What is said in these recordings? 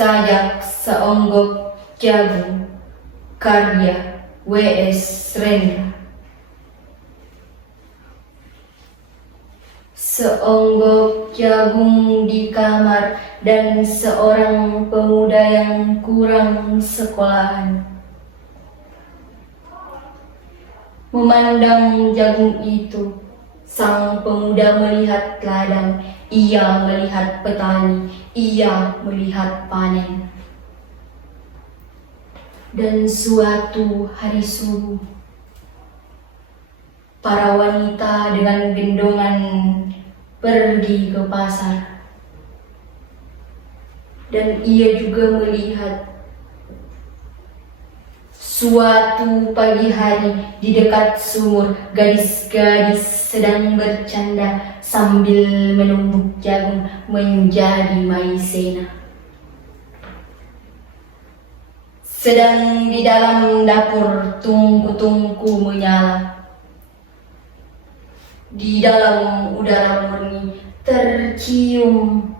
Sajak seonggok jagung, karya W.S. Rendra. Seonggok jagung di kamar dan seorang pemuda yang kurang sekolahan memandang jagung itu. Sang pemuda melihat ladang, ia melihat petani, ia melihat panen. Dan suatu hari subuh, para wanita dengan gendongan pergi ke pasar. Dan ia juga melihat suatu pagi hari di dekat sumur, gadis-gadis sedang bercanda sambil menumbuk jagung menjadi maizena. Sedang di dalam dapur tungku-tungku menyala. Di dalam udara murni tercium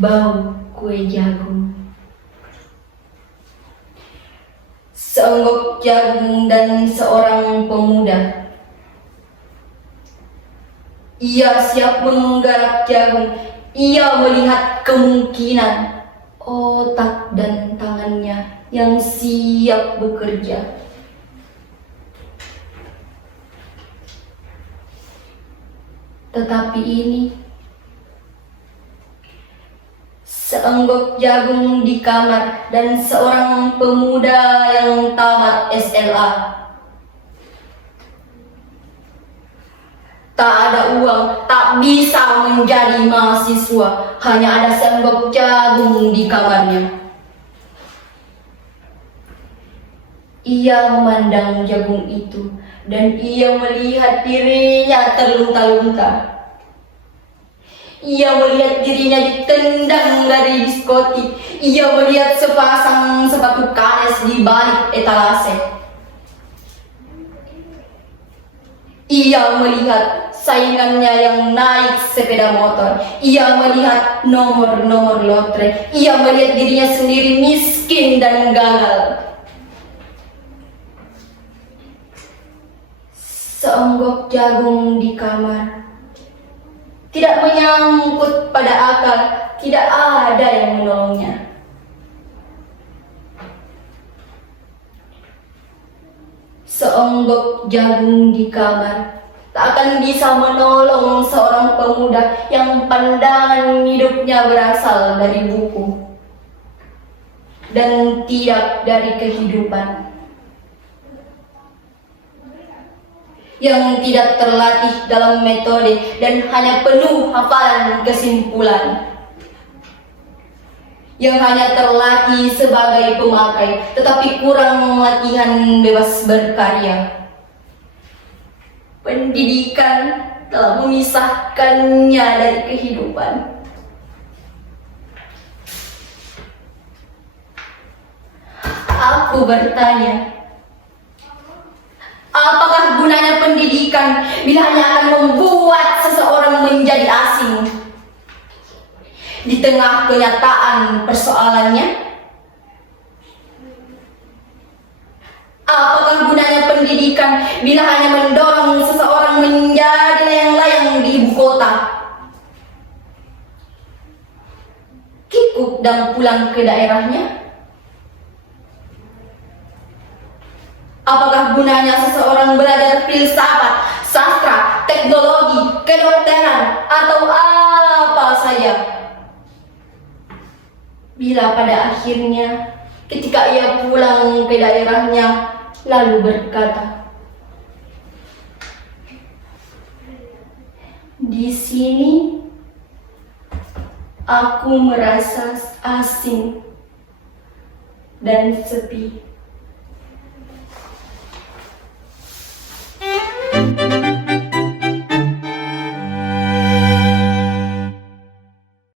bau kue jagung. Seonggok jagung dan seorang pemuda. Ia siap menggarap jagung. Ia melihat kemungkinan otak dan tangannya yang siap bekerja. Tetapi ini seonggok jagung di kamar dan seorang pemuda yang tamat SLA. Tak ada uang, tak bisa menjadi mahasiswa, hanya ada seonggok jagung di kamarnya. Ia memandang jagung itu dan ia melihat dirinya terlunta-lunta. Ia melihat dirinya ditendang dari diskotik. Ia melihat sepasang sepatu kanes di balik etalase. Ia melihat saingannya yang naik sepeda motor. Ia melihat nomor-nomor lotre. Ia melihat dirinya sendiri miskin dan gagal. Seonggok jagung di kamar. Tidak menyangkut pada akal, tidak ada yang menolongnya. Seonggok jagung di kamar tak akan bisa menolong seorang pemuda yang pandangan hidupnya berasal dari buku dan tidak dari kehidupan. Yang tidak terlatih dalam metode dan hanya penuh hafalan kesimpulan. Yang hanya terlatih sebagai pemakai, tetapi kurang latihan bebas berkarya. Pendidikan telah memisahkannya dari kehidupan. Aku bertanya, apakah gunanya pendidikan bila hanya akan membuat seseorang menjadi asing di tengah kenyataan persoalannya? Apakah gunanya pendidikan bila hanya mendorong seseorang menjadi layang-layang di ibu kota, kikuk dan pulang ke daerahnya? Apakah gunanya seseorang belajar filsafat, sastra, teknologi, kedokteran, atau apa saja bila pada akhirnya ketika ia pulang ke daerahnya lalu berkata, di sini aku merasa asing dan sepi.